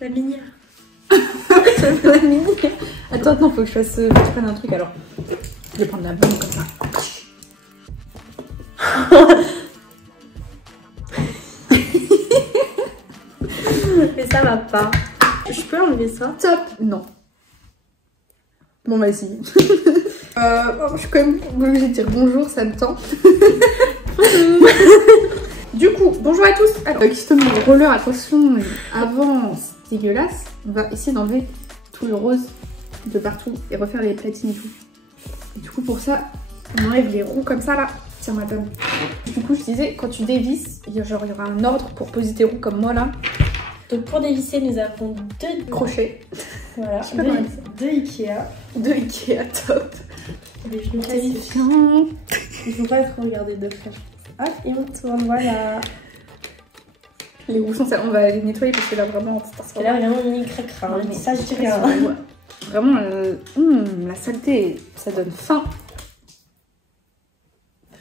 La minière. La minière. Attends, faut que je fasse. Faut que je prenne un truc alors. Je vais prendre la bombe comme ça. Mais ça va pas. Je peux enlever ça? Top. Non. Bon, vas-y. Je suis quand même obligée de dire bonjour, ça me tend. Du coup, bonjour à tous. Alors, justement, le roller, attention, avant, c'est dégueulasse. On va essayer d'enlever tout le rose de partout et refaire les platines et tout. Et du coup, pour ça, on enlève les roues comme ça là. Tiens, madame. Du coup, je disais, quand tu dévisses, il y aura un ordre pour poser tes roues comme moi là. Donc pour dévisser, nous avons 2 crochets. Voilà, Je sais pas comment deux Ikea. 2 Ikea, top. Les genoux cassés. Il faut pas trop regarder de frère. Hop, et on tourne, voilà. Les roues sont sales, on va les nettoyer parce que là vraiment... Parce que là vraiment mini cracra, hein. Ça je dis rien. Vraiment, la saleté, ça donne faim.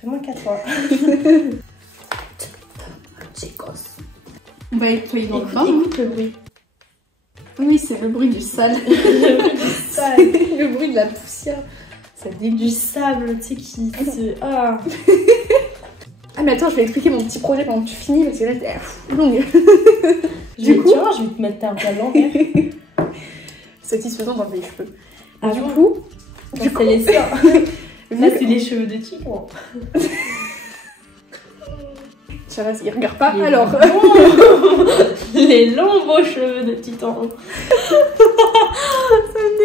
Vraiment 4 fois. Chicos. On va nettoyer dans le bain. Écoute le bruit. Oui, c'est le bruit du sale. Le bruit du sable. Le bruit de la poussière. Ça dégoûte. Du sable, tu sais, qui se... Ah. Ah mais attends, je vais expliquer mon petit projet pendant que tu finis parce que là t'es longue. Du coup, tu vois, je vais te mettre un peu à l'envers. Satisfaisant d'enlever les cheveux. Ah du bon coup, c'est les seins. Là, c'est les cheveux de tigre. Charas, il regarde pas Les alors. Les longs beaux cheveux de titan. Ça me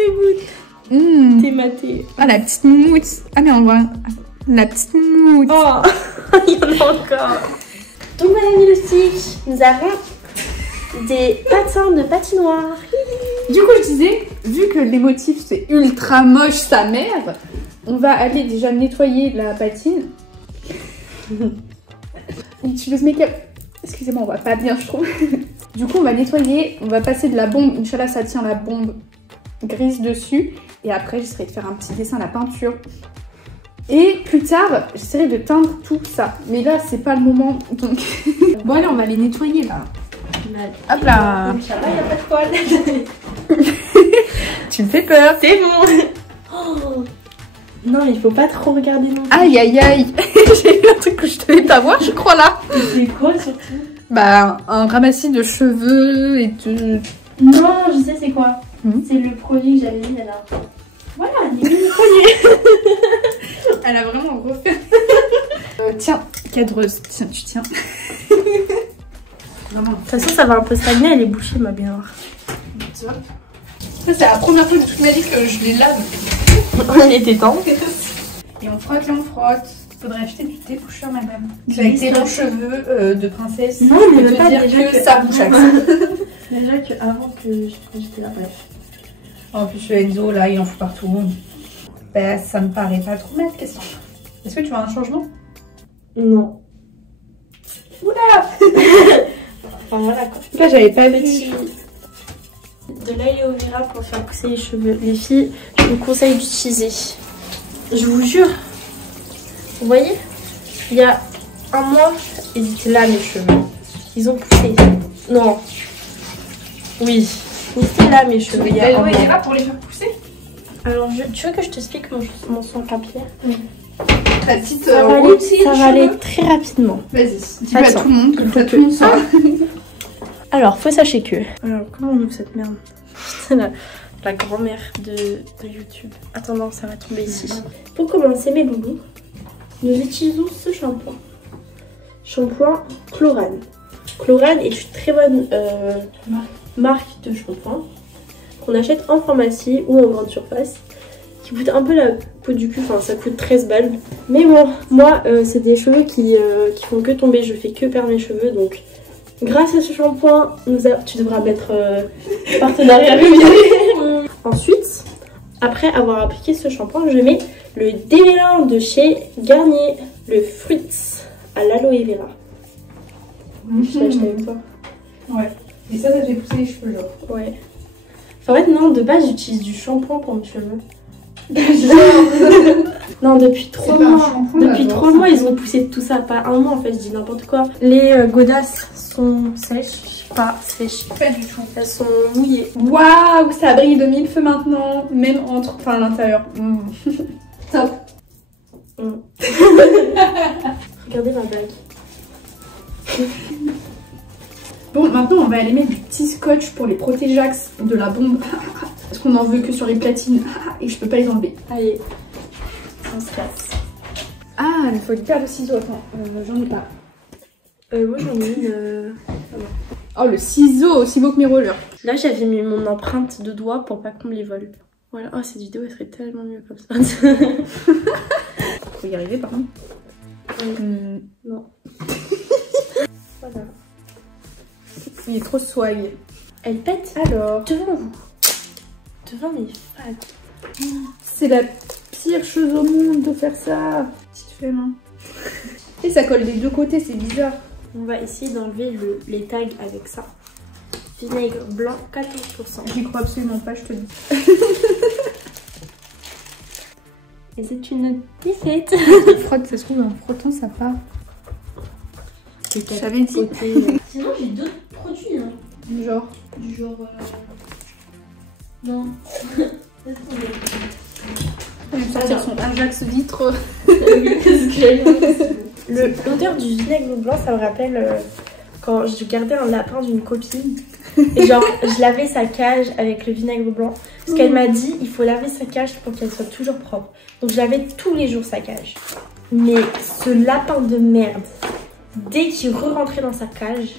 dégoûte. T'es maté. Ah la petite moumoute. Ah mais on voit la petite moumoute. Oh, il y en a encore. Donc madame Milostick, nous avons des patins de patinoire. Du coup je disais, vu que les motifs c'est ultra moche sa mère, on va aller déjà nettoyer la patine. Tu veux make-up? Excusez-moi, on va pas bien je trouve. Du coup on va nettoyer, on va passer de la bombe, Inch'Allah ça tient la bombe grise dessus. Et après j'essaierai de faire un petit dessin à la peinture. Et plus tard, j'essaierai de teindre tout ça. Mais là, c'est pas le moment, donc... Bon, allez, on va les nettoyer, là. Hop là. Inch'Allah, il n'y a pas de poil. Tu me fais peur. C'est bon. Oh. Non, mais il faut pas trop regarder non plus. Aïe, aïe, aïe. J'ai eu un truc que je devais pas voir, je crois, là. C'est quoi, surtout? Bah, un ramassis de cheveux et de... Non, je sais c'est quoi. C'est le produit que j'avais mis là. Voilà, les mini-produits. Elle a vraiment refait. Tiens, cadreuse. Tiens, tu tiens. De toute façon, ça va un peu stagner, elle est bouchée, ma bien. Ça, c'est la première fois de toute ma vie que je les lave. On était temps. Et on frotte et on frotte. Faudrait acheter du déboucheur, madame. Avec tes longs cheveux de princesse. Non, mais je peux te dire que ça bouge à ça. Déjà qu'avant que j'étais là, bref. En plus, le Enzo, là, il en fout partout. Bah, ça me paraît pas trop mal, question. Est-ce que tu veux un changement? Non. Oula. Enfin voilà quoi. Là, j'avais pas Petit de l'aloe vera pour faire pousser les cheveux. Les filles, je vous conseille d'utiliser. Je vous jure. Vous voyez, il y a un mois, ils étaient là mes cheveux. Ils ont poussé. Non. Oui. Ils étaient là mes cheveux. Il y a un mois. Vera pour les faire pousser. Alors, tu veux que je t'explique mon soin capillaire? Oui. Ta petite ça va aller très rapidement. Vas-y, dis-le à tout le monde, comme ça tout le monde saura. Alors, faut sachez que... Alors, comment on ouvre cette merde? Putain, la grand-mère de YouTube. Attends, non, ça va tomber ici. Pour commencer, mes loulous, nous utilisons ce shampoing. Shampoing Chlorane. Chlorane est une très bonne marque de shampoing qu'on achète en pharmacie ou en grande surface, qui coûte un peu la peau du cul, enfin ça coûte 13 balles. Mais bon, moi c'est des cheveux qui font que tomber, je fais que perdre mes cheveux, donc grâce à ce shampoing, tu devras mettre partenariat avec moi. Ensuite, après avoir appliqué ce shampoing, je mets le démêlant de chez Garnier, le Fruits à l'aloe vera. Je l'ai acheté avec toi. Ouais. Et ça fait pousser les cheveux, genre. Ouais. En fait, non, de base, j'utilise du shampoing pour mes cheveux. Non, depuis 3 mois. Depuis 3 mois, ils ont poussé tout ça. Pas un mois, en fait, je dis n'importe quoi. Les godasses sont sèches. pas sèches. Pas du tout. Elles sont mouillées. Waouh, ça brille de mille feux maintenant, même entre, enfin à l'intérieur. Top. Regardez ma bague. Bon, maintenant on va aller mettre du petit scotch pour les protégeaxes de la bombe. Parce qu'on en veut que sur les platines et je peux pas les enlever. Allez, on se casse. Ah, il faut une paire de ciseaux. Attends, j'en ai pas. Moi j'en ai une. Oh, le ciseau, aussi beau que mes rollers. Là j'avais mis mon empreinte de doigt pour pas qu'on me les vole. Voilà, oh cette vidéo elle serait tellement mieux comme ça. Faut y arriver par contre. Non. Voilà. Il est trop swag. Elle pète Alors, devant vous. Devant mes fans. c'est la pire chose au monde de faire ça. Petite flemme. Hein. Et ça colle des deux côtés, c'est bizarre. On va essayer d'enlever les tags avec ça. Vinaigre blanc 14%. J'y crois absolument pas, je te dis. Et c'est une défaite. Frotte, ça se trouve en frottant ça part. Je J'avais dit. Sinon j'ai d'autres produits. Hein. Genre. Du genre... Non. Il va sortir son Ajax vitre. L'odeur du vinaigre blanc, ça me rappelle quand je gardais un lapin d'une copine. Et genre, je lavais sa cage avec le vinaigre blanc. Parce qu'elle m'a dit, il faut laver sa cage pour qu'elle soit toujours propre. Donc je lavais tous les jours sa cage. Mais ce lapin de merde, dès qu'il re-rentrait dans sa cage,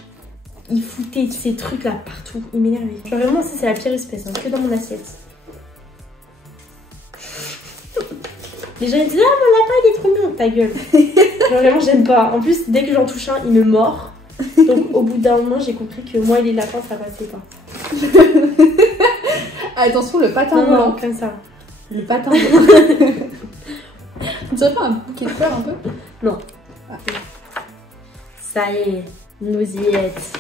il foutait ces trucs là partout. Il m'énervait. Genre vraiment, ça c'est la pire espèce, hein, que dans mon assiette. Les gens ils disent, ah mon lapin il est trop mignon. Ta gueule. Genre vraiment j'aime pas. En plus dès que j'en touche un il me mord. Donc au bout d'un moment j'ai compris que moi et les lapins ça passait pas. Attention le patin volant. Non, comme ça. Le patin volant. Tu dirais pas un bouquet de fleurs un peu? Non. Ah. Ça y est, nous y êtes.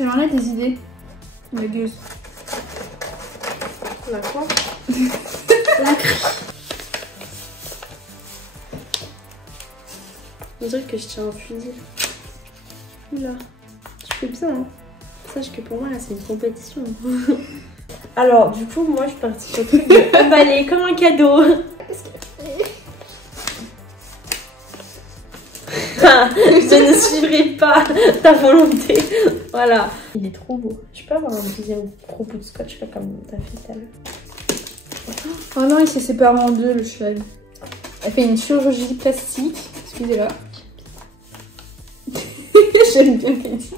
Alors là des idées. Mais deux. On a quoi? La crie. On dirait que je tiens un fusil. Oula, tu fais bien, hein. Sache que pour moi, là, c'est une compétition. Alors, du coup, moi, je suis partie sur le truc de emballer comme un cadeau. Je ne suivrai pas ta volonté. Voilà. Il est trop beau. Je peux avoir un deuxième gros bout de scotch, là, comme t'as fait tout à l'heure. Oh non, il s'est séparé en deux, le cheval. Elle fait une chirurgie plastique. Excusez-la. J'aime bien Katie.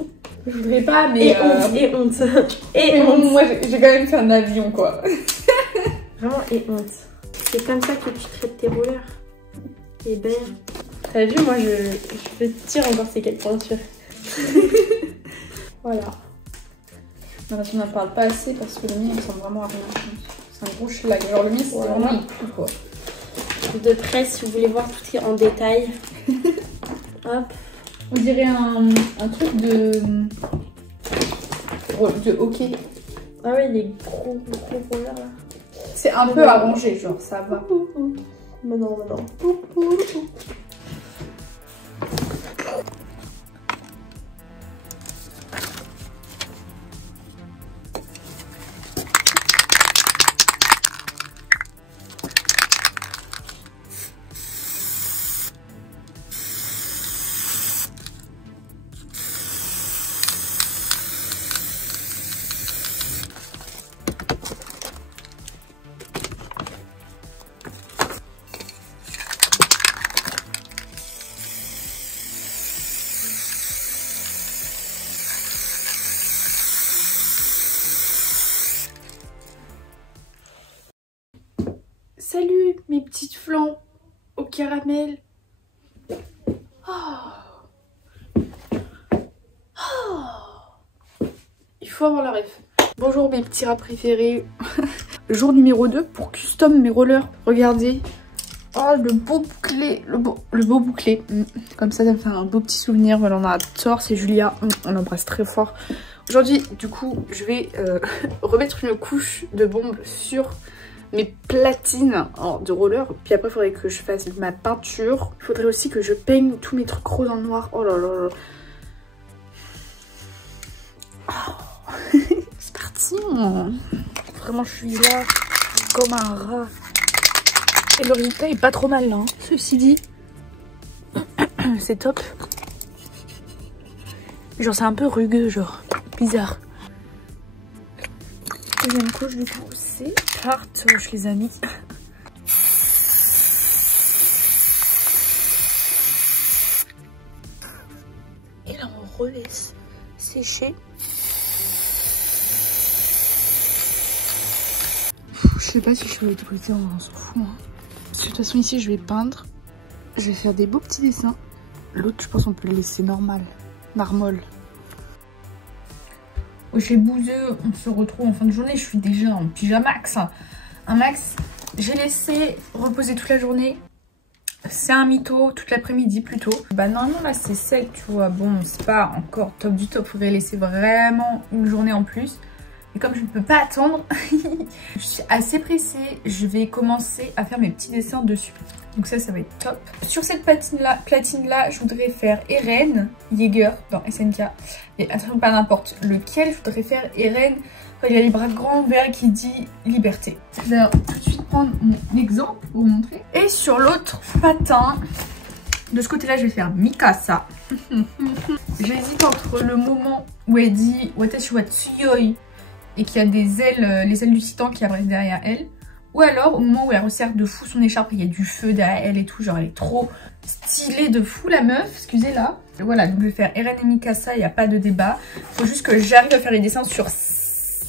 Je voudrais pas, mais... Et honte. Et honte. Moi, j'ai quand même fait un avion, quoi. Vraiment, et honte. C'est comme ça que tu traites tes rollers. Et ben... T'as vu, moi, je tire encore ces quelques pointures. Voilà. Non, parce qu'on n'en parle pas assez, parce que le mien, il ressemble vraiment à rien. C'est un gros schlag. Genre, le mien, c'est vraiment il pue, quoi. De près, si vous voulez voir tout en détail. Hop. On dirait un truc de hockey. Ah ouais, les gros rollers là. C'est un peu arrangé, genre ça va. Mais non, mais non. Salut mes petites flancs au caramel. Oh. Oh. Il faut avoir la ref. Bonjour mes petits rats préférés. Jour numéro 2 pour custom mes rollers. Regardez. Oh le beau bouclé. Le beau bouclé. Comme ça me fait un beau petit souvenir. Voilà, on a tort, c'est Julia. On l'embrasse très fort. Aujourd'hui du coup je vais remettre une couche de bombe sur mes platines de roller. Puis après il faudrait que je fasse ma peinture. Il faudrait aussi que je peigne tous mes trucs roses en noir. Oh là là là. Oh. C'est parti. Vraiment, je suis là comme un rat. Et le résultat est pas trop mal là. Hein. Ceci dit, c'est top. Genre, c'est un peu rugueux, genre. Bizarre. Deuxième couche, du coup, c'est partage les amis. Et là, on relaisse sécher. Je sais pas si je vais l'autre côté, on s'en fout. Hein. Parce que de toute façon, ici, je vais peindre. Je vais faire des beaux petits dessins. L'autre, je pense, on peut le laisser normal. Marmol. Chez Bouzeux, on se retrouve en fin de journée. Je suis déjà en pyjamax. Un max. J'ai laissé reposer toute la journée. C'est un mytho, toute l'après-midi plutôt. Bah normalement là c'est sec, tu vois. Bon, c'est pas encore top du top. Faudrait laisser vraiment une journée en plus. Et comme je ne peux pas attendre, je suis assez pressée. Je vais commencer à faire mes petits dessins dessus. Donc ça va être top. Sur cette platine-là, je voudrais faire Eren Yeager dans SNK. Et attention, pas n'importe lequel. Je voudrais faire Eren quand il a les bras grands ouverts qui dit liberté. Je vais tout de suite prendre mon exemple pour vous montrer. Et sur l'autre patin, de ce côté-là, je vais faire Mikasa. J'hésite entre le moment où elle dit Watashi wa tsuyoi et qu'il y a des ailes, les ailes du titan qui apparaissent derrière elle. Ou alors au moment où elle resserre de fou son écharpe, il y a du feu derrière elle et tout, genre elle est trop stylée de fou la meuf, excusez-la. Voilà, donc je vais faire Eren et Mikasa, il n'y a pas de débat. Faut juste que j'arrive à faire les dessins sur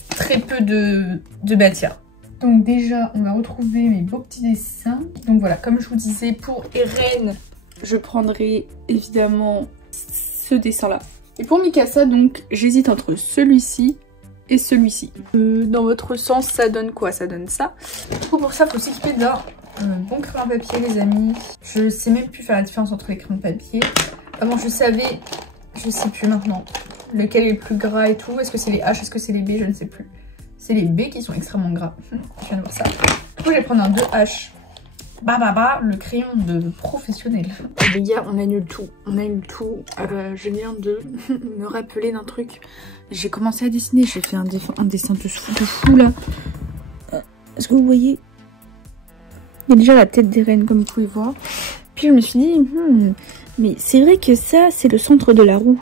très peu de matière. Donc déjà, on va retrouver mes beaux petits dessins. Donc voilà, comme je vous disais, pour Eren, je prendrai évidemment ce dessin-là. Et pour Mikasa, donc, j'hésite entre celui-ci et celui-ci. Dans votre sens, ça donne quoi? Ça donne ça. Du coup, pour ça, il faut s'équiper d'un bon crayon à papier, les amis. Je sais même plus faire la différence entre les crayons de papier. Avant, je savais, je sais plus maintenant, lequel est le plus gras et tout. Est-ce que c'est les H, est-ce que c'est les B? Je ne sais plus. C'est les B qui sont extrêmement gras. Je viens de voir ça. Du coup, je vais prendre un 2H. Le crayon de professionnel. Les gars, on annule tout. On annule tout. Je viens de me rappeler d'un truc. J'ai commencé à dessiner. J'ai fait un dessin de fou là. Est-ce que vous voyez? Il y a déjà la tête d'Eren comme vous pouvez voir. Puis je me suis dit, mais c'est vrai que ça, c'est le centre de la roue.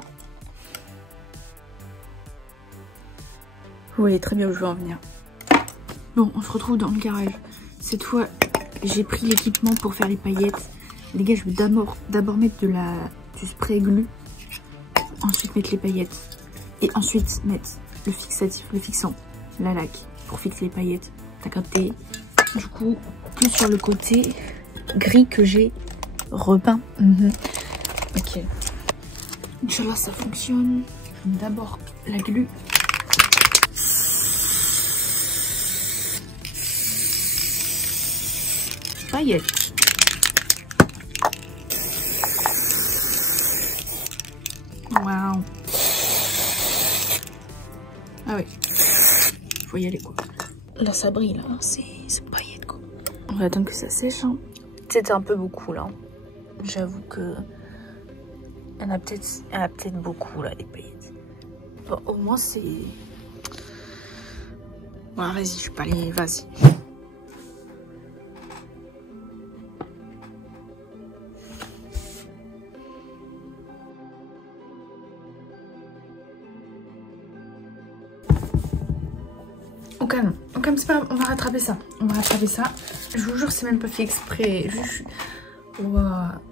Vous voyez très bien où je veux en venir. Bon, on se retrouve dans le garage. Cette fois, j'ai pris l'équipement pour faire les paillettes. Les gars, je vais d'abord mettre du spray glue. Ensuite mettre les paillettes. Et ensuite mettre le fixatif, le fixant, la laque pour fixer les paillettes. T'as capté? Du coup, plus sur le côté gris que j'ai repeint. Ok. Inch'Allah, ça fonctionne. D'abord la glue. Paillettes. Waouh. Ah oui. Faut y aller quoi. Là ça brille là, c'est paillettes quoi. On va attendre que ça sèche. Hein. C'était un peu beaucoup là. J'avoue que il y en a peut-être beaucoup là les paillettes. Bon, au moins c'est. Bon vas-y, je vais pas aller. Vas-y. Au calme, c'est pas grave, on va rattraper ça. Je vous jure, c'est même pas fait exprès. Wow,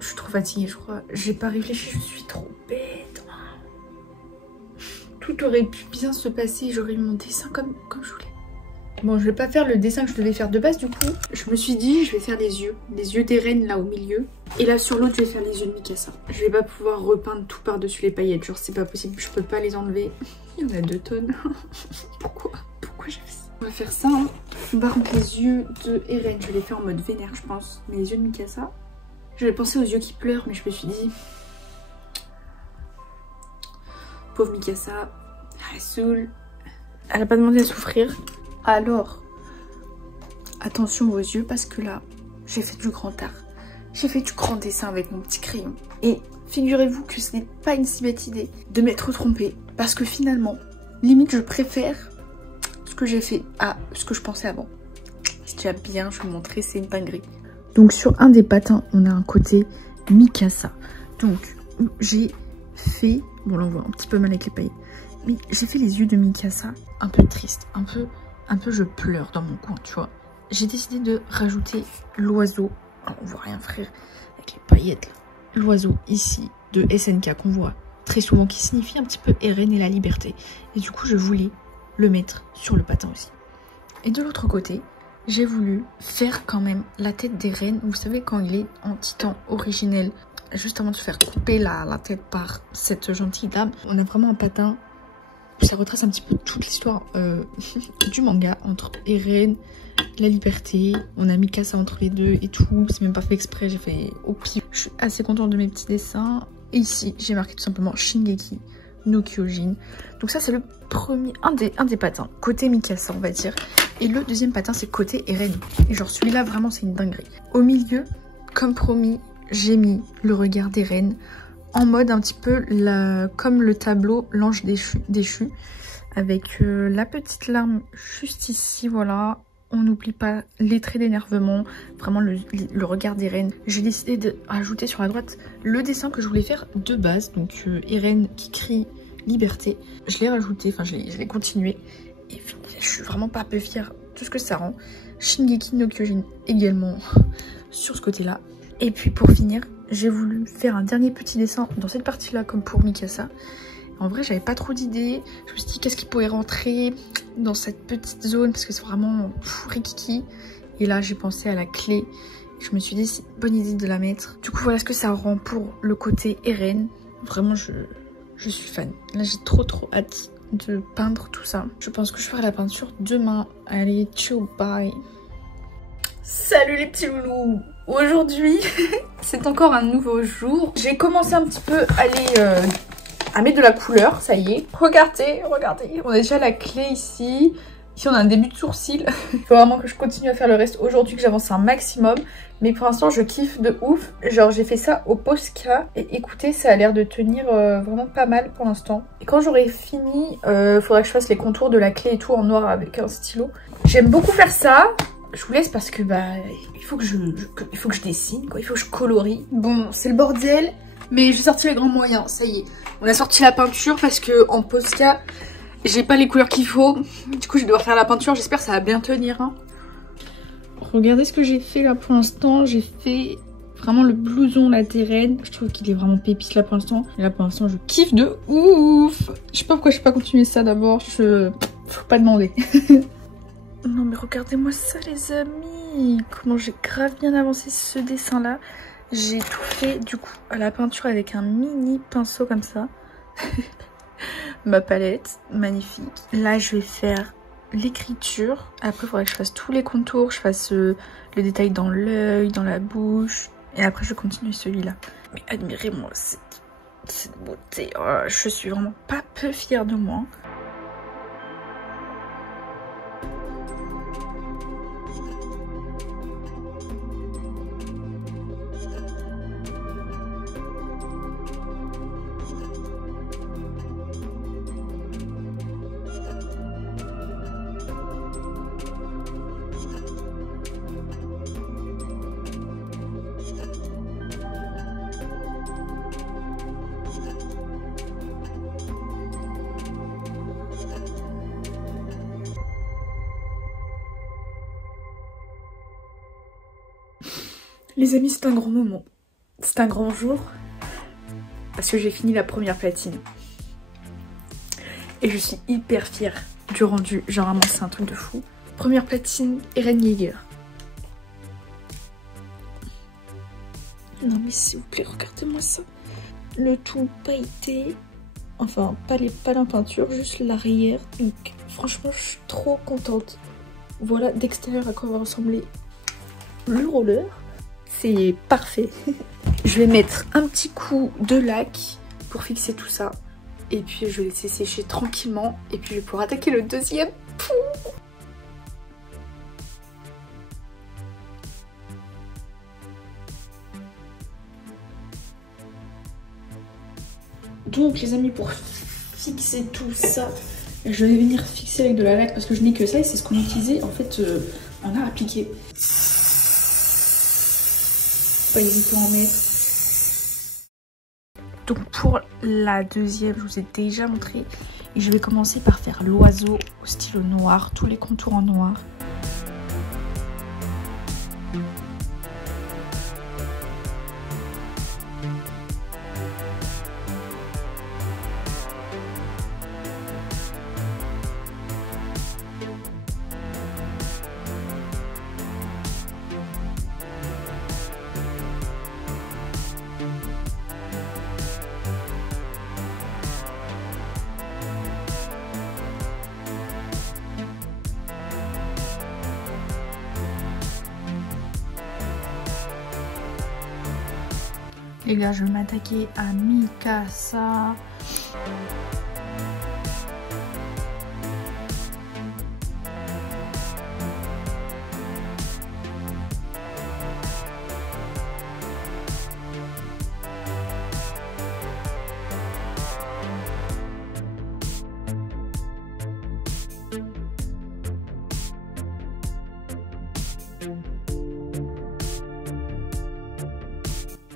je suis trop fatiguée, je crois. J'ai pas réfléchi, je suis trop bête. Tout aurait pu bien se passer, j'aurais eu mon dessin comme je voulais. Bon, je vais pas faire le dessin que je devais faire de base du coup. Je me suis dit, je vais faire les yeux d'Eren là au milieu. Et là sur l'autre, je vais faire les yeux de Mikasa. Je vais pas pouvoir repeindre tout par-dessus les paillettes, genre c'est pas possible, je peux pas les enlever. Il y en a 2 tonnes. Pourquoi j'ai fait ça? On va faire ça. Hein. Par contre, les yeux de Eren, je vais les faire en mode vénère, je pense. Mais les yeux de Mikasa, j'avais pensé aux yeux qui pleurent, mais je me suis dit, pauvre Mikasa, elle saoule. Elle a pas demandé à souffrir. Alors, attention aux yeux parce que là, j'ai fait du grand art. J'ai fait du grand dessin avec mon petit crayon. Et figurez-vous que ce n'est pas une si bête idée de m'être trompée. Parce que finalement, limite je préfère ce que j'ai fait à ce que je pensais avant. C'est déjà bien, je vais vous montrer, c'est une dinguerie. Donc sur un des patins, on a un côté Mikasa. Donc j'ai fait, bon là on voit un petit peu mal avec les paillettes, mais j'ai fait les yeux de Mikasa un peu triste, un peu je pleure dans mon coin, tu vois. J'ai décidé de rajouter l'oiseau, on voit rien frère, avec les paillettes là. L'oiseau ici de SNK qu'on voit très souvent, qui signifie un petit peu Eren et la liberté. Et du coup je voulais le mettre sur le patin aussi. Et de l'autre côté, j'ai voulu faire quand même la tête d'Eren. Vous savez quand il est en titan originel, juste avant de se faire couper la tête par cette gentille dame. On a vraiment un patin, ça retrace un petit peu toute l'histoire du manga entre Eren, la liberté. On a Mikasa entre les deux et tout. C'est même pas fait exprès, j'ai fait au pif. Je suis assez contente de mes petits dessins. Et ici, j'ai marqué tout simplement Shingeki no Kyojin. Donc ça, c'est le premier, un des patins, côté Mikasa, on va dire. Et le deuxième patin, c'est côté Eren. Et genre, celui-là, vraiment, c'est une dinguerie. Au milieu, comme promis, j'ai mis le regard d'Eren en mode un petit peu comme le tableau L'Ange déchu, avec la petite larme juste ici, voilà. On n'oublie pas les traits d'énervement, vraiment le regard d'Eren. J'ai décidé de rajouter sur la droite le dessin que je voulais faire de base, donc Eren qui crie liberté. Je l'ai rajouté, enfin je l'ai continué, et je suis vraiment pas peu fière de ce que ça rend. Shingeki no Kyojin également sur ce côté-là. Et puis pour finir, j'ai voulu faire un dernier petit dessin dans cette partie-là comme pour Mikasa. En vrai, j'avais pas trop d'idées. Je me suis dit qu'est-ce qui pourrait rentrer dans cette petite zone parce que c'est vraiment rikiki. Et là, j'ai pensé à la clé. Je me suis dit c'est une bonne idée de la mettre. Du coup, voilà ce que ça rend pour le côté Eren. Vraiment, je suis fan. Là, j'ai trop hâte de peindre tout ça. Je pense que je ferai la peinture demain. Allez, ciao, bye. Salut les petits loulous. Aujourd'hui, c'est encore un nouveau jour. J'ai commencé un petit peu à mettre de la couleur, ça y est. Regardez, on a déjà la clé ici. Ici, on a un début de sourcil. Il faut vraiment que je continue à faire le reste aujourd'hui, que j'avance un maximum. Mais pour l'instant, je kiffe de ouf. Genre, j'ai fait ça au Posca. Et écoutez, ça a l'air de tenir vraiment pas mal pour l'instant. Et quand j'aurai fini, faudra que je fasse les contours de la clé et tout en noir avec un stylo. J'aime beaucoup faire ça. Je vous laisse parce que bah il faut que je dessine, quoi. Il faut que je colorie. Bon, c'est le bordel. Mais j'ai sorti les grands moyens, ça y est. On a sorti la peinture parce que en Posca, j'ai pas les couleurs qu'il faut. Du coup, je vais devoir faire la peinture. J'espère que ça va bien tenir. Hein. Regardez ce que j'ai fait là pour l'instant. J'ai fait vraiment le blouson là d'Eren. Je trouve qu'il est vraiment pépite là pour l'instant. Et là pour l'instant, je kiffe de ouf. Je sais pas pourquoi je n'ai pas continué ça d'abord. Faut pas demander. Non mais regardez-moi ça les amis. Comment j'ai grave bien avancé ce dessin là. J'ai tout fait du coup à la peinture avec un mini pinceau comme ça. Ma palette, magnifique. Là je vais faire l'écriture. Après il faudrait que je fasse tous les contours. Je fasse le détail dans l'œil, dans la bouche. Et après je continue celui-là. Mais admirez-moi cette beauté. Oh, je suis vraiment pas peu fière de moi. Les amis, c'est un grand moment. C'est un grand jour. Parce que j'ai fini la première platine. Et je suis hyper fière du rendu. Genre vraiment, c'est un truc de fou. Première platine, Eren Yeager. Non mais s'il vous plaît, regardez-moi ça. Le tout pailleté. Enfin, pas la peinture, juste l'arrière. Donc franchement, je suis trop contente. Voilà d'extérieur à quoi va ressembler le roller. C'est parfait. Je vais mettre un petit coup de lac pour fixer tout ça. Et puis je vais laisser sécher tranquillement. Et puis je vais pouvoir attaquer le deuxième. Donc les amis, pour fixer tout ça, Je vais venir fixer avec de la laque parce que je n'ai que ça et c'est ce qu'on utilisait en fait en art appliqué. Pas hésiter à en mettre. Donc pour la deuxième, je vous ai déjà montré. Et je vais commencer par faire l'oiseau au stylo noir, tous les contours en noir. Les gars, je vais m'attaquer à Mikasa.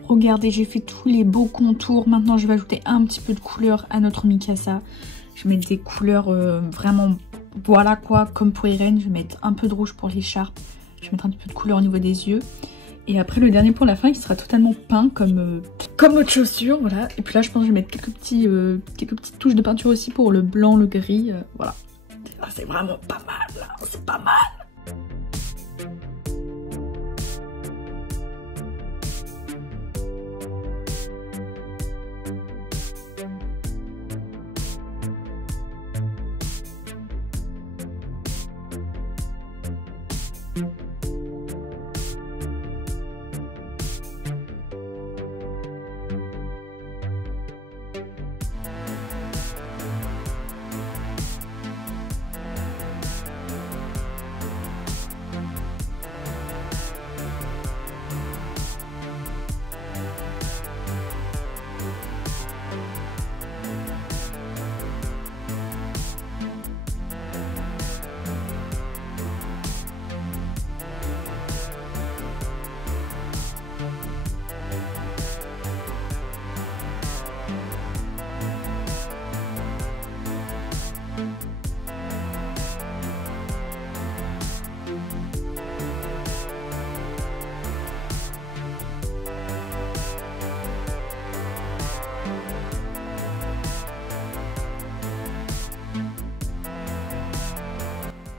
Regardez, j'ai fait tous les beaux contours. Maintenant, je vais ajouter un petit peu de couleur à notre Mikasa. Je vais mettre des couleurs vraiment, voilà quoi, comme pour Irene. Je vais mettre un peu de rouge pour l'écharpe. Je vais mettre un petit peu de couleur au niveau des yeux. Et après, le dernier pour la fin, il sera totalement peint comme notre chaussure, voilà. Et puis là, je pense que je vais mettre quelques petites touches de peinture aussi pour le blanc, le gris, voilà. Ah, c'est vraiment pas mal, là. C'est pas mal.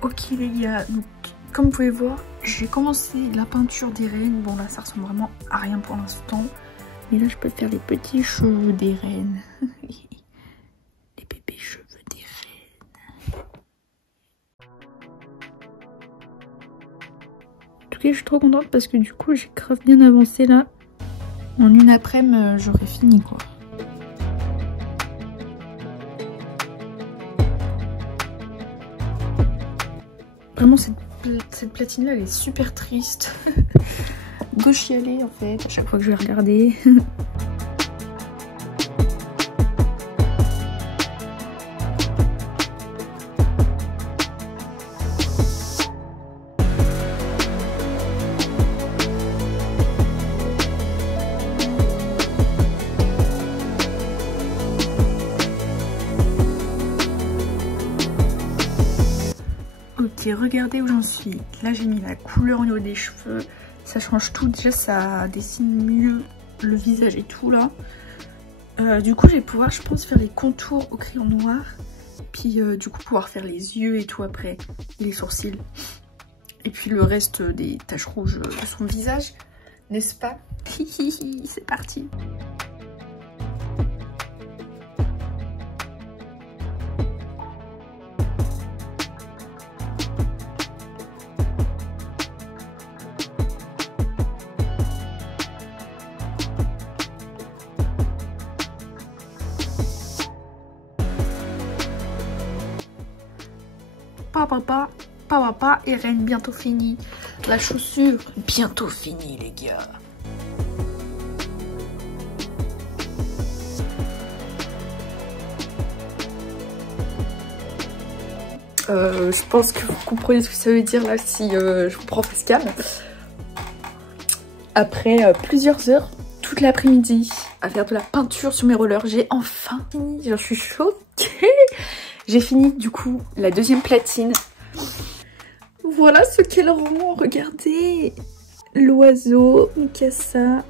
Ok les gars, donc comme vous pouvez voir, j'ai commencé la peinture d'Irene. Bon là ça ressemble vraiment à rien pour l'instant. Mais là je peux faire les petits cheveux d'Irene. Les bébés cheveux d'Irene. En tout cas je suis trop contente parce que du coup j'ai grave bien avancé là. En une après-midi j'aurais fini quoi. Vraiment cette platine là elle est super triste. De chialer en fait à chaque fois que je vais regarder. Ok, regardez où j'en suis. Là j'ai mis la couleur au niveau des cheveux. Ça change tout, déjà ça dessine mieux le visage et tout là. Du coup je vais pouvoir je pense faire les contours au crayon noir. Puis du coup pouvoir faire les yeux et tout après, les sourcils. Et puis le reste des taches rouges de son visage, n'est-ce pas? C'est parti. Papa, Irene, bientôt fini. La chaussure, bientôt fini les gars. Je pense que vous comprenez ce que ça veut dire là si je vous prends facecam. Après plusieurs heures, toute l'après-midi, à faire de la peinture sur mes rollers, j'ai enfin fini. J'en suis choquée. J'ai fini du coup la deuxième platine. Voilà ce qu'est le roman, regardez. L'oiseau, Mikasa,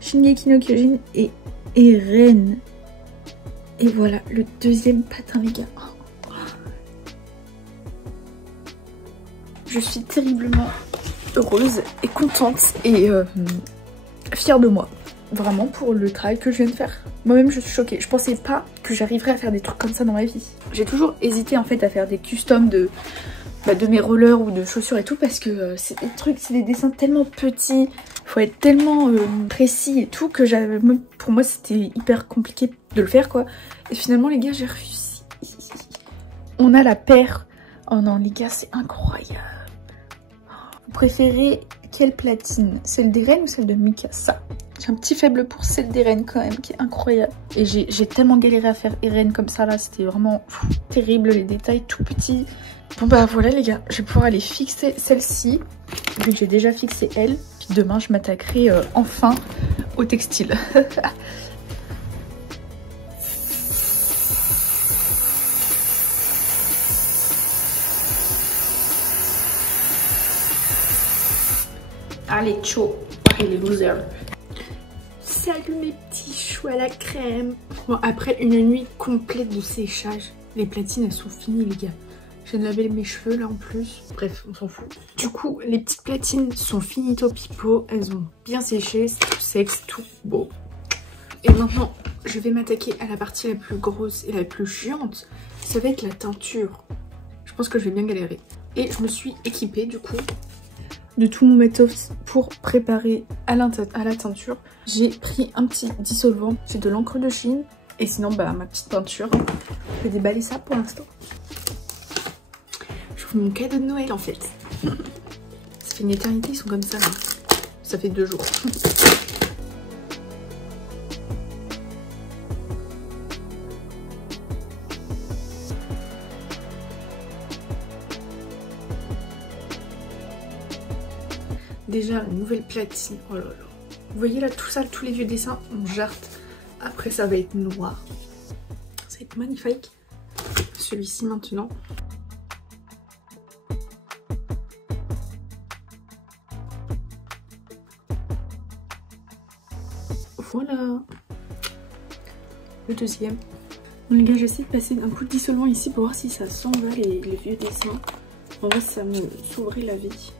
Shingeki no Kyojin et Eren. Et voilà le deuxième patin les gars. Je suis terriblement heureuse et contente et fière de moi. Vraiment pour le travail que je viens de faire. Moi-même je suis choquée. Je pensais pas que j'arriverais à faire des trucs comme ça dans ma vie. J'ai toujours hésité en fait à faire des customs de mes rollers ou de chaussures et tout parce que c'est des trucs, c'est des dessins tellement petits. Faut être tellement précis et tout que pour moi c'était hyper compliqué de le faire quoi. Et finalement les gars j'ai réussi. On a la paire. Oh non les gars c'est incroyable. Vous préférez quelle platine? Celle d'Eren ou celle de Mikasa? J'ai un petit faible pour celle d'Eren quand même qui est incroyable. Et j'ai tellement galéré à faire Eren comme ça là, c'était vraiment terrible, les détails tout petits. Bon bah voilà les gars, je vais pouvoir aller fixer celle-ci, vu que j'ai déjà fixé elle. Puis demain je m'attaquerai enfin au textile. Allez, ciao, les losers. Salut mes petits choux à la crème. Bon, après une nuit complète de séchage, les platines elles sont finies les gars. Je viens de laver mes cheveux là en plus. Bref, on s'en fout. Du coup, les petites platines sont finito pipo. Elles ont bien séché, c'est tout sexe, tout beau. Et maintenant, je vais m'attaquer à la partie la plus grosse et la plus chiante. Ça va être la teinture. Je pense que je vais bien galérer. Et je me suis équipée du coup de tout mon matos pour préparer à la teinture. J'ai pris un petit dissolvant, j'ai de l'encre de Chine et sinon bah ma petite peinture. Je vais déballer ça pour l'instant. Je vous mon cadeau de Noël en fait. Ça fait une éternité, ils sont comme ça. Hein. Ça fait 2 jours. Déjà la nouvelle platine, oh là là. Vous voyez là tout ça, tous les vieux dessins, on jarte. Après ça va être noir. Ça va être magnifique. Celui-ci maintenant. Voilà. Le deuxième. Bon les gars, j'essaie de passer un coup de dissolvant ici pour voir si ça s'en va les vieux dessins. En vrai ça me sauverait la vie.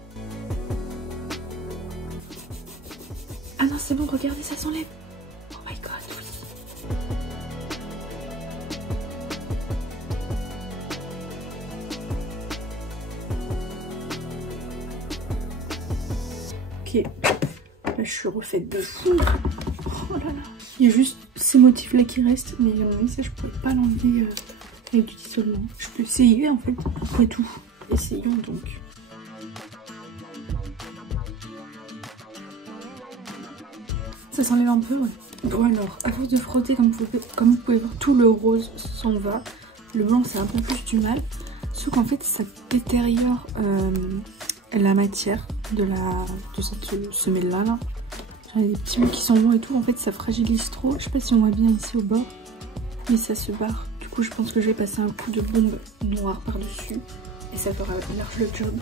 Ah non c'est bon, regardez, ça s'enlève. Oh my god, oui. Ok, là je suis refaite de fou. Oh là là. Il y a juste ces motifs là qui restent, mais ça je pourrais pas l'enlever avec du dissolvant. Je peux essayer en fait, après tout. Essayons donc. Ça s'enlève un peu, ouais. Bon alors, à force de frotter, comme vous pouvez voir, tout le rose s'en va. Le blanc, c'est un peu plus du mal. Sauf qu'en fait, ça détériore la matière de cette semelle-là. Là. Il y a des petits bouts qui s'en vont et tout. En fait, ça fragilise trop. Je sais pas si on voit bien ici au bord. Mais ça se barre. Du coup, je pense que je vais passer un coup de bombe noire par-dessus. Et ça fera large le job.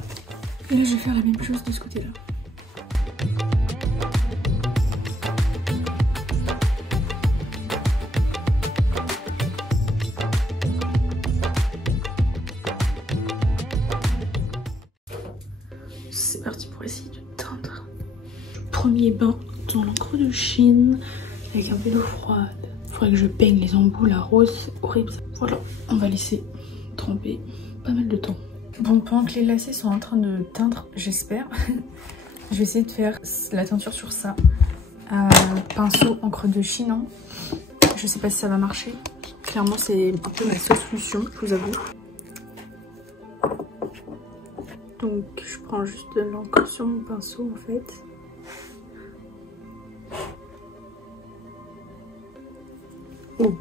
Et là, je vais faire la même chose de ce côté-là. C'est parti pour essayer de teindre. Premier bain dans l'encre de Chine avec un peu d'eau froide. Il faudrait que je peigne les embouts à rose, c'est horrible. Voilà, on va laisser tremper pas mal de temps. Bon, pendant que les lacets sont en train de teindre, j'espère, je vais essayer de faire la teinture sur ça. Pinceau encre de Chine. Hein. Je sais pas si ça va marcher. Clairement, c'est un peu ma seule solution, je vous avoue. Donc je prends juste de l'encre sur mon pinceau en fait. Oh.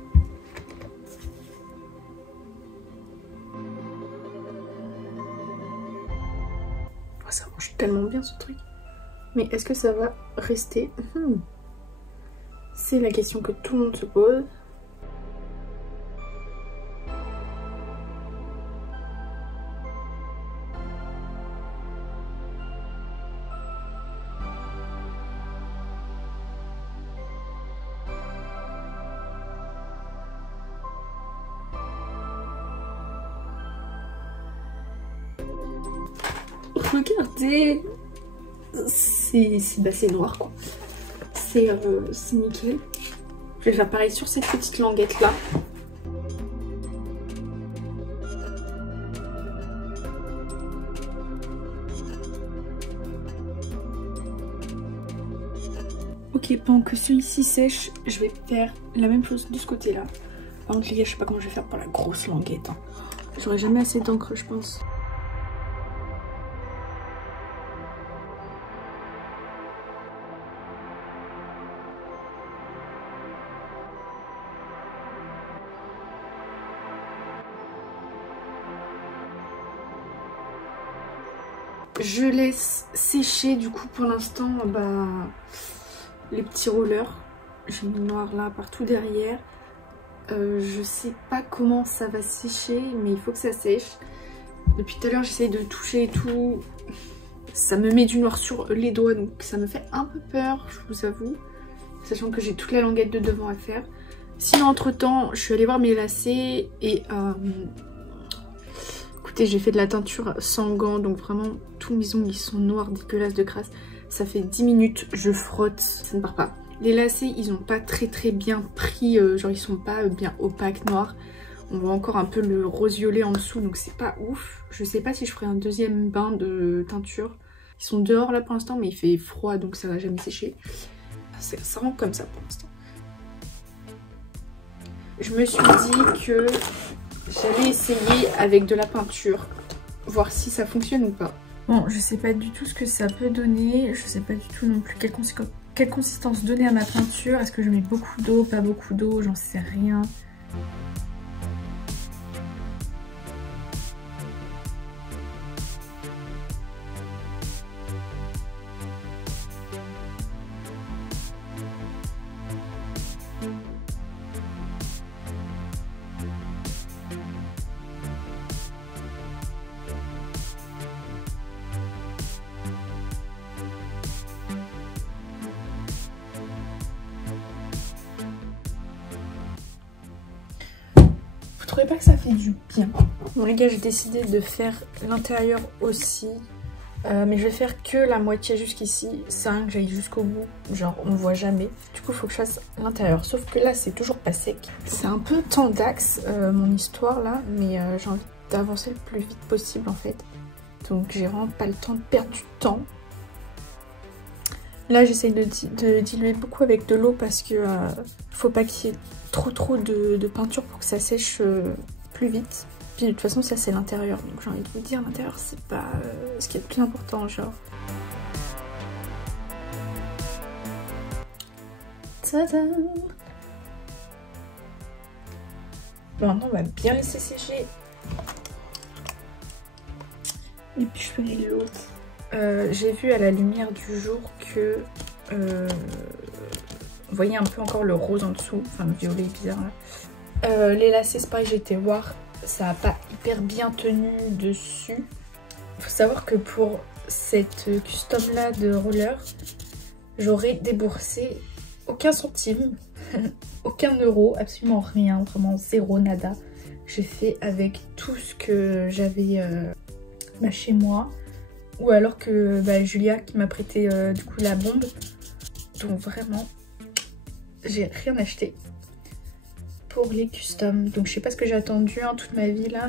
ça mange tellement bien ce truc. Mais est-ce que ça va rester? C'est la question que tout le monde se pose. Regardez, c'est noir quoi. C'est nickel. Je vais faire pareil sur cette petite languette là. Ok, pendant que celui-ci sèche, je vais faire la même chose de ce côté là. Par contre les gars, je sais pas comment je vais faire pour la grosse languette. Hein. J'aurai jamais assez d'encre je pense. Je laisse sécher du coup pour l'instant les petits rollers. J'ai mis le noir là partout derrière. Je sais pas comment ça va sécher mais il faut que ça sèche. Depuis tout à l'heure j'essaye de toucher et tout. Ça me met du noir sur les doigts donc ça me fait un peu peur je vous avoue. Sachant que j'ai toute la languette de devant à faire. Sinon entre temps je suis allée voir mes lacets et... Écoutez, j'ai fait de la teinture sans gants, donc vraiment tous mes ongles ils sont noirs, dégueulasses de crasse. Ça fait 10 minutes, je frotte, ça ne part pas. Les lacets, ils n'ont pas très bien pris, genre ils sont pas bien opaques, noirs. On voit encore un peu le rose violet en dessous, donc c'est pas ouf. Je sais pas si je ferai un deuxième bain de teinture. Ils sont dehors là pour l'instant, mais il fait froid, donc ça va jamais sécher. Ça rend comme ça pour l'instant. Je me suis dit que... j'allais essayer avec de la peinture, voir si ça fonctionne ou pas. Bon, je sais pas du tout ce que ça peut donner, je sais pas du tout non plus quelle consistance donner à ma peinture. Est-ce que je mets beaucoup d'eau, pas beaucoup d'eau, j'en sais rien. Vous trouvez pas que ça fait du bien? Bon les gars, j'ai décidé de faire l'intérieur aussi. Mais je vais faire que la moitié jusqu'ici. C'est rien que j'aille jusqu'au bout. Genre on voit jamais. Du coup il faut que je fasse l'intérieur. Sauf que là c'est toujours pas sec. C'est un peu tendax mon histoire là. Mais j'ai envie d'avancer le plus vite possible en fait. Donc j'ai vraiment pas le temps de perdre du temps. Là j'essaye de diluer beaucoup avec de l'eau parce que faut pas qu'il y ait trop de peinture pour que ça sèche plus vite. Puis de toute façon ça c'est l'intérieur, donc j'ai envie de vous dire l'intérieur c'est pas ce qui est le plus important genre. Tadam! Bon, maintenant on va bien laisser sécher. Et puis je fais l'autre. J'ai vu à la lumière du jour que vous voyez un peu encore le rose en dessous, enfin le violet bizarre là. Les lacets c'est pareil, j'ai été voir, ça n'a pas hyper bien tenu dessus. Faut savoir que pour cette custom là de roller, j'aurais déboursé aucun centime, aucun euro, absolument rien, vraiment zéro nada. J'ai fait avec tout ce que j'avais chez moi. Ou alors que Julia qui m'a prêté du coup la bombe. Donc vraiment, j'ai rien acheté pour les customs. Donc je sais pas ce que j'ai attendu hein, toute ma vie là.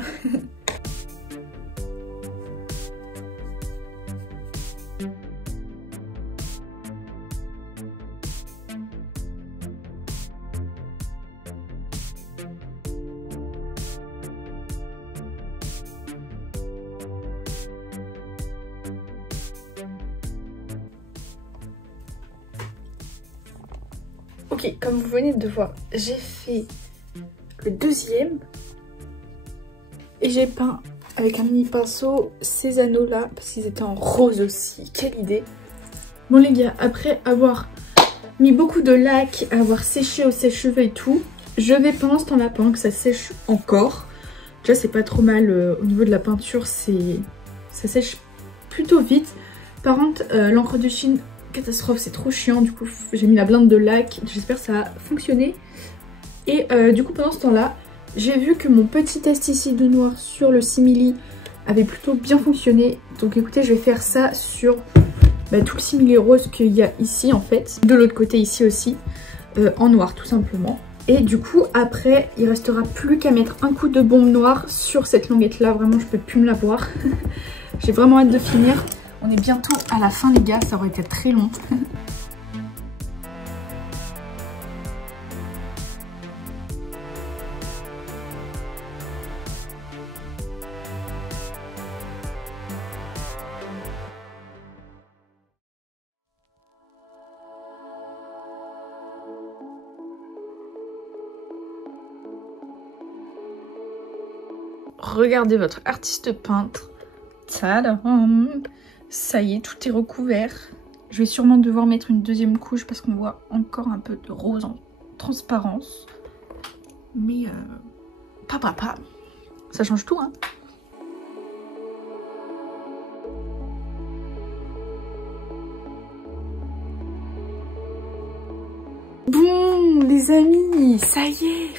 Ok, comme vous venez de voir, j'ai fait le deuxième et j'ai peint avec un mini pinceau ces anneaux là parce qu'ils étaient en rose aussi. Quelle idée. Bon les gars, après avoir mis beaucoup de lac, avoir séché au sèche-cheveux et tout, je vais pendant ce temps-là, pendant que ça sèche encore. Déjà c'est pas trop mal au niveau de la peinture, ça sèche plutôt vite. Par contre l'encre de Chine, catastrophe, c'est trop chiant. Du coup j'ai mis la blinde de lac, j'espère que ça a fonctionné. Et du coup pendant ce temps-là, j'ai vu que mon petit test ici de noir sur le simili avait plutôt bien fonctionné. Donc écoutez, je vais faire ça sur tout le simili rose qu'il y a ici en fait. De l'autre côté ici aussi, en noir tout simplement. Et du coup après, il restera plus qu'à mettre un coup de bombe noire sur cette languette là. Vraiment, je peux plus me la voir. J'ai vraiment hâte de finir. On est bientôt à la fin les gars, ça aurait été très long. Regardez votre artiste peintre. Tadam! Ça y est, tout est recouvert. Je vais sûrement devoir mettre une deuxième couche parce qu'on voit encore un peu de rose en transparence. Mais pas. Ça change tout, hein. Bon, les amis, ça y est.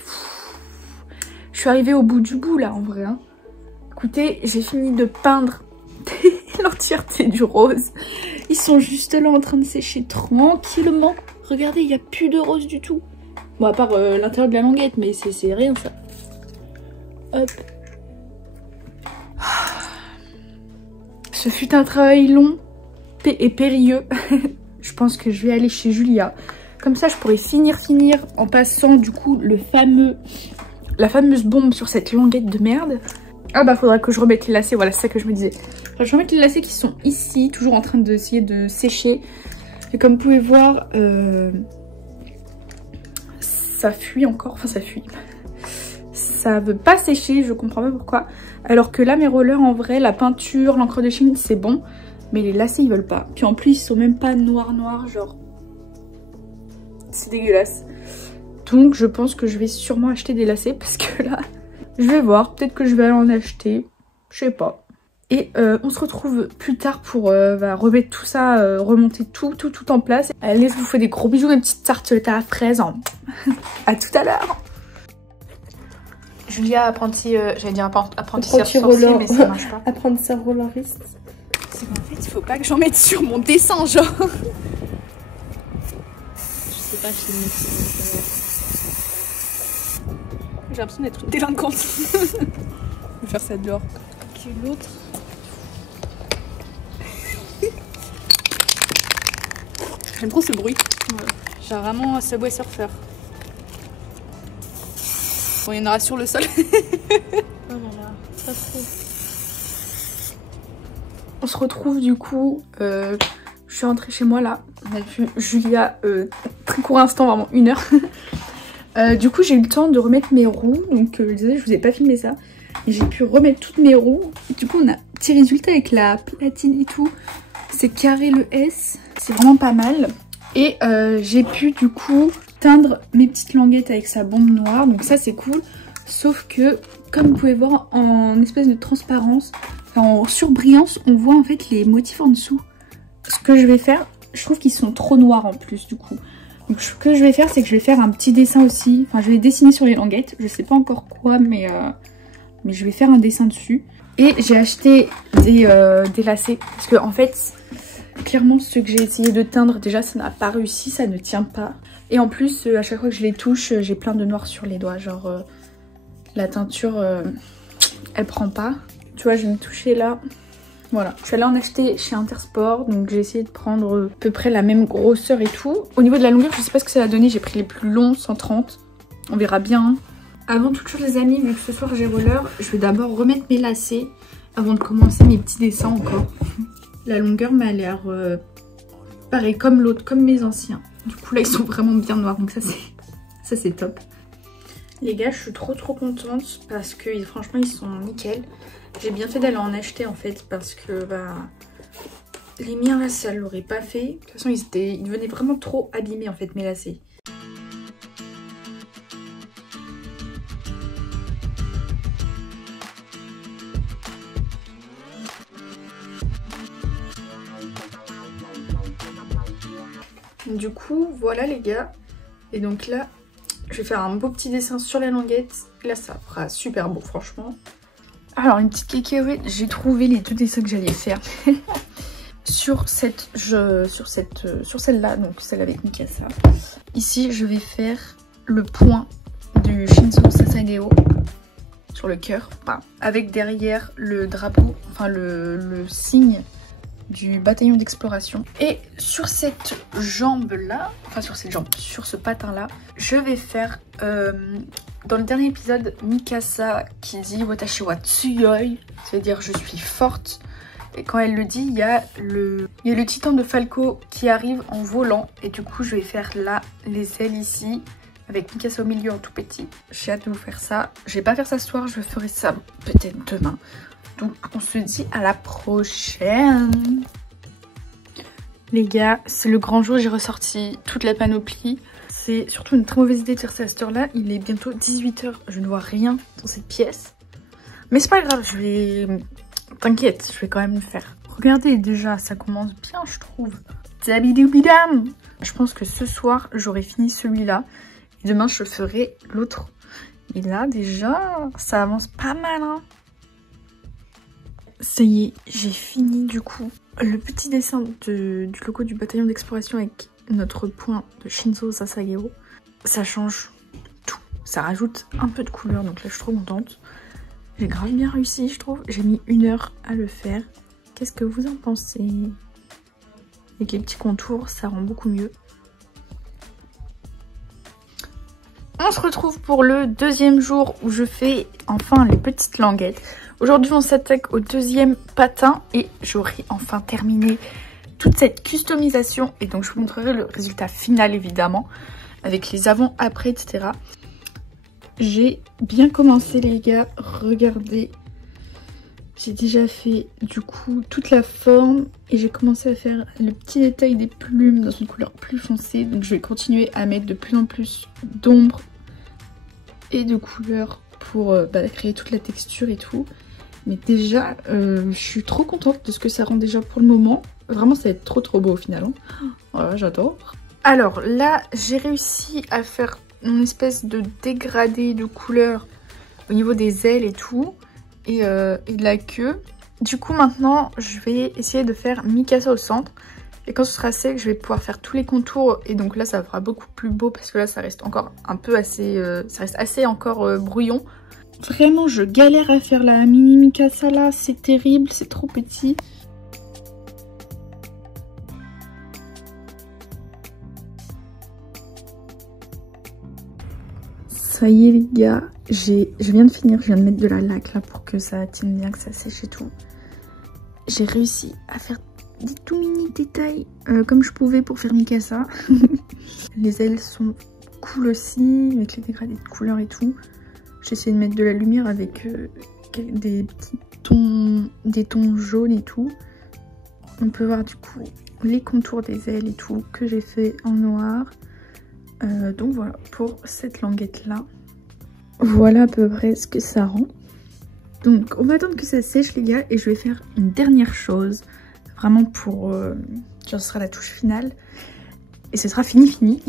Je suis arrivée au bout du bout là en vrai. Hein. Écoutez, j'ai fini de peindre l'entièreté du rose. Ils sont juste là en train de sécher tranquillement. Regardez, il n'y a plus de rose du tout. Bon, à part l'intérieur de la languette, mais c'est rien ça. Hop. Ce fut un travail long et périlleux. Je pense que je vais aller chez Julia. Comme ça, je pourrais finir en passant du coup la fameuse bombe sur cette languette de merde. Ah bah faudra que je remette les lacets, voilà c'est ça que je me disais. Enfin, je remette les lacets qui sont ici, toujours en train d'essayer de sécher. Et comme vous pouvez voir, ça fuit encore, enfin ça fuit. Ça veut pas sécher, je comprends pas pourquoi. Alors que là mes rollers en vrai, la peinture, l'encre de Chine c'est bon. Mais les lacets ils veulent pas. Puis en plus ils sont même pas noirs genre. C'est dégueulasse. Donc je pense que je vais sûrement acheter des lacets parce que là, je vais voir. Peut-être que je vais aller en acheter. Je sais pas. Et on se retrouve plus tard pour remettre tout ça, remonter tout en place. Allez, je vous fais des gros bisous, mes petites tartelettes à la fraise. À tout à l'heure. Julia, j'allais dire apprenti sorcier, mais ça marche pas. Apprenti rolleriste. C'est qu'en fait, il faut pas que j'en mette sur mon dessin, genre. Je sais pas, je sais. J'ai l'impression d'être une délinquante. Je vais faire ça dehors. Qui est l'autre? J'aime trop ce bruit. Ouais. J'ai vraiment Subway Surfer. Bon, il y en aura sur le sol. Oh là là, pas trop. On se retrouve du coup. Je suis rentrée chez moi là. On a vu Julia très court instant, vraiment 1 heure. Du coup j'ai eu le temps de remettre mes roues. Donc désolée, je vous ai pas filmé ça. Et j'ai pu remettre toutes mes roues. Et du coup on a un petit résultat avec la platine et tout. C'est carré le S. C'est vraiment pas mal. Et j'ai pu du coup teindre mes petites languettes avec sa bombe noire. Donc ça c'est cool. Sauf que comme vous pouvez voir en espèce de transparence, en surbrillance, on voit en fait les motifs en dessous. Ce que je vais faire, je trouve qu'ils sont trop noirs en plus du coup. Donc ce que je vais faire, c'est que je vais faire un petit dessin aussi. Enfin je vais dessiner sur les languettes. Je sais pas encore quoi, mais je vais faire un dessin dessus. Et j'ai acheté des lacets. Parce que en fait, clairement ceux que j'ai essayé de teindre, déjà ça n'a pas réussi, ça ne tient pas. Et en plus à chaque fois que je les touche, j'ai plein de noir sur les doigts. Genre la teinture, elle prend pas. Tu vois, je vais me toucher là. Voilà, je suis allée en acheter chez Intersport, donc j'ai essayé de prendre à peu près la même grosseur et tout. Au niveau de la longueur, je sais pas ce que ça va donner, j'ai pris les plus longs, 130. On verra bien. Avant toute chose les amis, vu que ce soir j'ai roller, je vais d'abord remettre mes lacets avant de commencer mes petits dessins encore. La longueur m'a l'air pareil comme l'autre, comme mes anciens. Du coup là ils sont vraiment bien noirs, donc ça c'est top. Les gars, je suis trop contente parce que franchement ils sont nickel. J'ai bien fait d'aller en acheter en fait parce que bah les miens là ça l'aurait pas fait. De toute façon ils devenaient vraiment trop abîmés en fait mes lacets. Du coup voilà les gars. Et donc là je vais faire un beau petit dessin sur la languette. Là ça fera super beau franchement. Alors une petite cacahuète, j'ai trouvé les deux dessins que j'allais faire. sur celle-là, donc celle avec Mikasa. Ici je vais faire le point du Shinzo Sasageo sur le cœur. Enfin, avec derrière le drapeau, enfin le signe du bataillon d'exploration. Et sur cette jambe là, enfin sur cette jambe, sur ce patin là, je vais faire dans le dernier épisode Mikasa qui dit Watashi wa tsuyoi, c'est-à-dire je suis forte. Et quand elle le dit, il y a le titan de Falco qui arrive en volant. Et du coup je vais faire là les ailes ici avec Mikasa au milieu en tout petit. J'ai hâte de vous faire ça. Je vais pas faire ça ce soir, je ferai ça peut-être demain. Donc on se dit à la prochaine. Les gars, c'est le grand jour, j'ai ressorti toute la panoplie. C'est surtout une très mauvaise idée de faire ça à cette heure-là. Il est bientôt 18 h, je ne vois rien dans cette pièce. Mais c'est pas grave, je vais... T'inquiète, je vais quand même le faire. Regardez déjà, ça commence bien je trouve. Zabidoubidam. Je pense que ce soir, j'aurai fini celui-là. Et demain, je ferai l'autre. Et là, déjà, ça avance pas mal, hein. Ça y est, j'ai fini du coup le petit dessin du logo du bataillon d'exploration avec notre point de Shinzo Sasageo. Ça change tout, ça rajoute un peu de couleur, donc là je suis trop contente. J'ai grave bien réussi je trouve, j'ai mis 1 heure à le faire. Qu'est-ce que vous en pensez? Avec les petits contours, ça rend beaucoup mieux. On se retrouve pour le deuxième jour où je fais enfin les petites languettes. Aujourd'hui on s'attaque au deuxième patin et j'aurai enfin terminé toute cette customisation. Et donc je vous montrerai le résultat final évidemment, avec les avant, après, etc. J'ai bien commencé les gars, regardez. J'ai déjà fait du coup toute la forme et j'ai commencé à faire le petit détail des plumes dans une couleur plus foncée. Donc je vais continuer à mettre de plus en plus d'ombre et de couleurs pour créer toute la texture et tout. Mais déjà, je suis trop contente de ce que ça rend déjà pour le moment. Vraiment, ça va être trop beau au final. Hein. Voilà, j'adore. Alors là, j'ai réussi à faire une espèce de dégradé de couleur au niveau des ailes et tout. Et de la queue. Du coup, maintenant, je vais essayer de faire Mikasa au centre. Et quand ce sera sec, je vais pouvoir faire tous les contours. Et donc là, ça fera beaucoup plus beau parce que là, ça reste encore un peu assez... ça reste assez encore brouillon. Vraiment, je galère à faire la mini Mikasa là. C'est terrible, c'est trop petit. Ça y est les gars, je viens de finir, je viens de mettre de la laque là pour que ça tienne bien, que ça sèche et tout. J'ai réussi à faire des tout mini détails comme je pouvais pour faire Mikasa. Les ailes sont cool aussi, avec les dégradés de couleurs et tout. J'ai essayé de mettre de la lumière avec des petits tons, des tons jaunes et tout. On peut voir du coup les contours des ailes et tout que j'ai fait en noir. Donc voilà pour cette languette là. Voilà à peu près ce que ça rend. Donc on va attendre que ça sèche les gars et je vais faire une dernière chose. Vraiment pour... ce sera la touche finale. Et ce sera fini.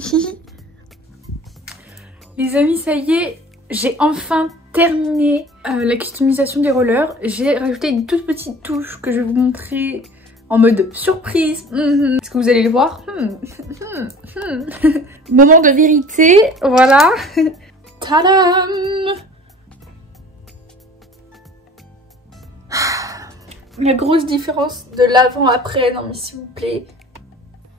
Les amis, ça y est, j'ai enfin terminé la customisation des rollers. J'ai rajouté une toute petite touche que je vais vous montrer en mode surprise. Est-ce que vous allez le voir? Moment de vérité, voilà. Tadam! La grosse différence de l'avant-après, non mais s'il vous plaît.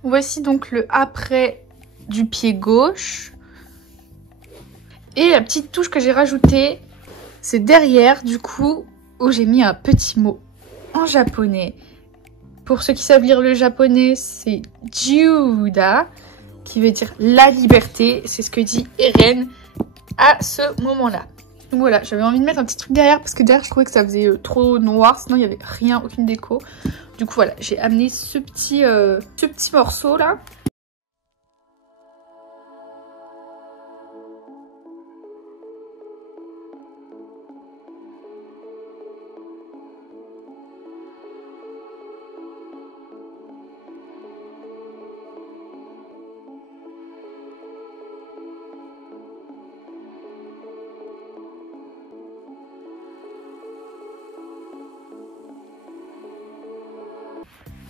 Voici donc le après du pied gauche. Et la petite touche que j'ai rajoutée, c'est derrière du coup, où j'ai mis un petit mot en japonais. Pour ceux qui savent lire le japonais, c'est Juda, qui veut dire la liberté. C'est ce que dit Eren à ce moment-là. Donc voilà, j'avais envie de mettre un petit truc derrière parce que derrière je trouvais que ça faisait trop noir, sinon il n'y avait rien, aucune déco. Du coup voilà, j'ai amené ce petit morceau là.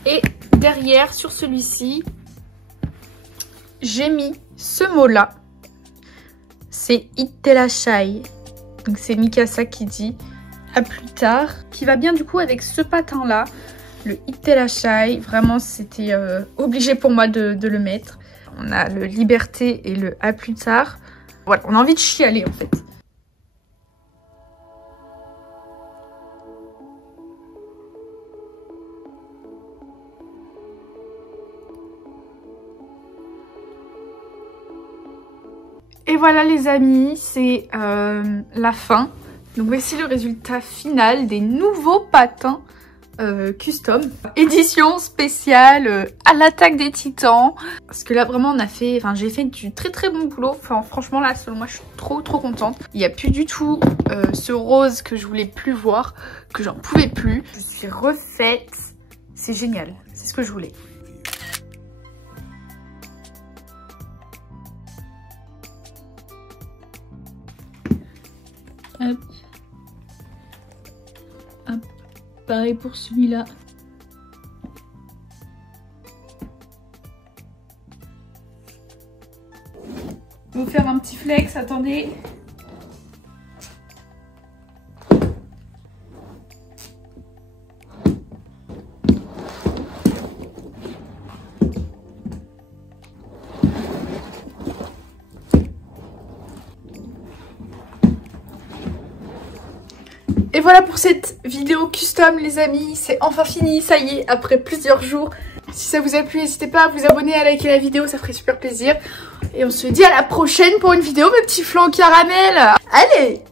Et derrière, sur celui-ci, j'ai mis ce mot-là. C'est Itterashai. Donc c'est Mikasa qui dit à plus tard. Qui va bien du coup avec ce patin-là. Le Itterashai. Vraiment, c'était obligé pour moi de le mettre. On a le liberté et le à plus tard. Voilà, on a envie de chialer en fait. Et voilà les amis, c'est la fin. Donc voici le résultat final des nouveaux patins custom. Édition spéciale à l'attaque des titans. Parce que là vraiment on a fait, enfin j'ai fait du très bon boulot. Enfin franchement là selon moi je suis trop contente. Il n'y a plus du tout ce rose que je voulais plus voir, que j'en pouvais plus. Je suis refaite, c'est génial, c'est ce que je voulais. Hop. Hop. Pareil pour celui-là. Je vais vous faire un petit flex, attendez. Et voilà pour cette vidéo custom les amis, c'est enfin fini, ça y est, après plusieurs jours. Si ça vous a plu, n'hésitez pas à vous abonner, à liker la vidéo, ça ferait super plaisir. Et on se dit à la prochaine pour une vidéo, mes petits flancs caramel. Allez!